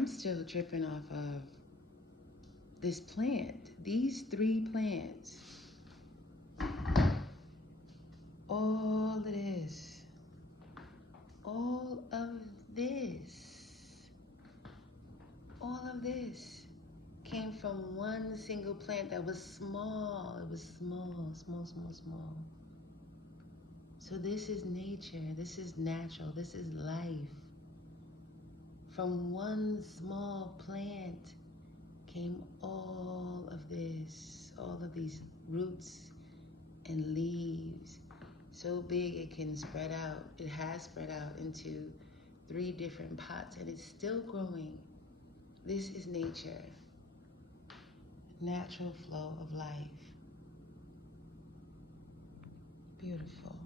I'm still tripping off of this plant. These 3 plants. All of this. All of this. All of this came from one single plant that was small. It was small, small, small, small. So this is nature. This is natural. This is life. From one small plant came all of this, all of these roots and leaves. So big it can spread out. It has spread out into 3 different pots and it's still growing. This is nature. Natural flow of life. Beautiful.